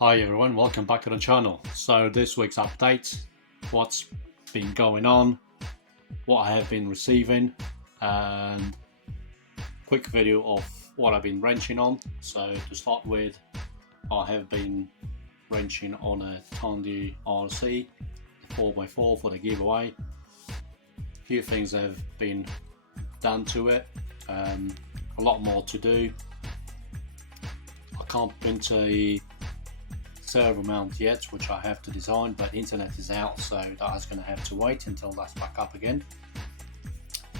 Hi everyone, welcome back to the channel. So this week's update, what's been going on, what I have been receiving, and quick video of what I've been wrenching on. So to start with, I have been wrenching on a Fonzie.rc 4x4 for the giveaway. A few things have been done to it, a lot more to do. I can't print a servo mount yet, which I have to design, but internet is out, so that's going to have to wait until that's back up again.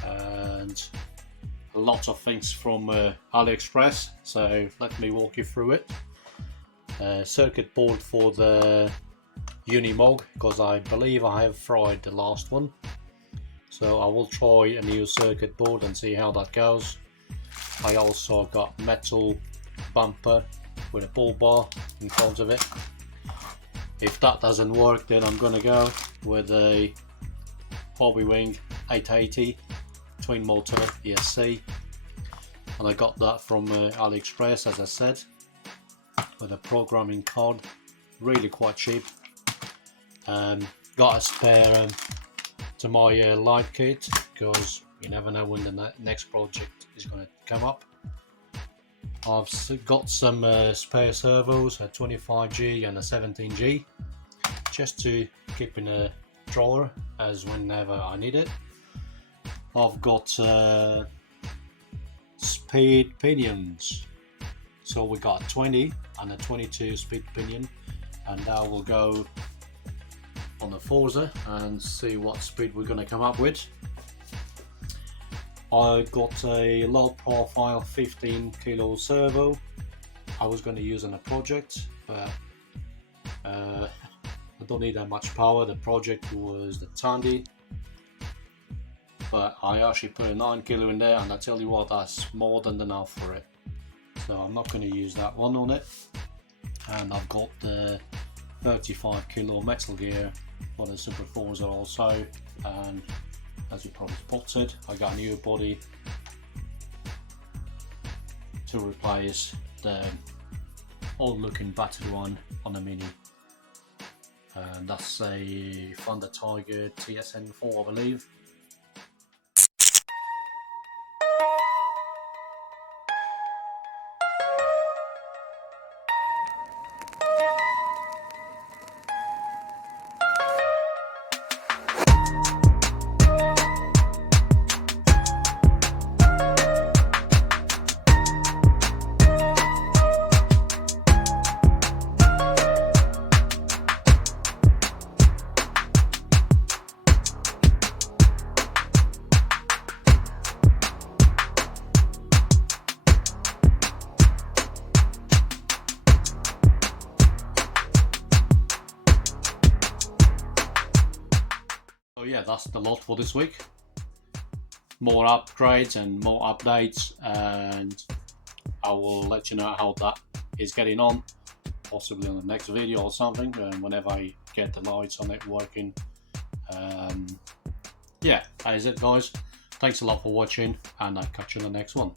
And a lot of things from AliExpress, so let me walk you through it. Circuit board for the Unimog, because I believe I have fried the last one, so I will try a new circuit board and see how that goes. I also got metal bumper with a bull bar in front of it. If that doesn't work, then I'm gonna go with a Hobbywing 880 twin motor ESC, and I got that from AliExpress, as I said, with a programming card, really quite cheap. Got a spare to my light kit, because you never know when the next project is going to come up. I've got some spare servos, a 25G and a 17G, just to keep in a drawer as whenever I need it. I've got speed pinions, so we got a 20 and a 22 speed pinion, and now we'll go on the Forza and see what speed we're going to come up with. I got a low profile 15 kilo servo I was going to use on a project, but I don't need that much power. The project was the Tandy, but I actually put a 9 kilo in there, and I tell you what, that's more than enough for it, so I'm not going to use that one on it. And I've got the 35 kilo Metal Gear for the Super Forza also, and as you probably spotted, I got a new body to replace the old looking battered one on the Mini, and that's a Thunder Tiger TSN4, I believe. So yeah, that's the lot for this week. More upgrades and more updates, and I will let you know how that is getting on, possibly on the next video or something, whenever I get the lights on it working. Yeah, that is it guys. Thanks a lot for watching, and I'll catch you in the next one.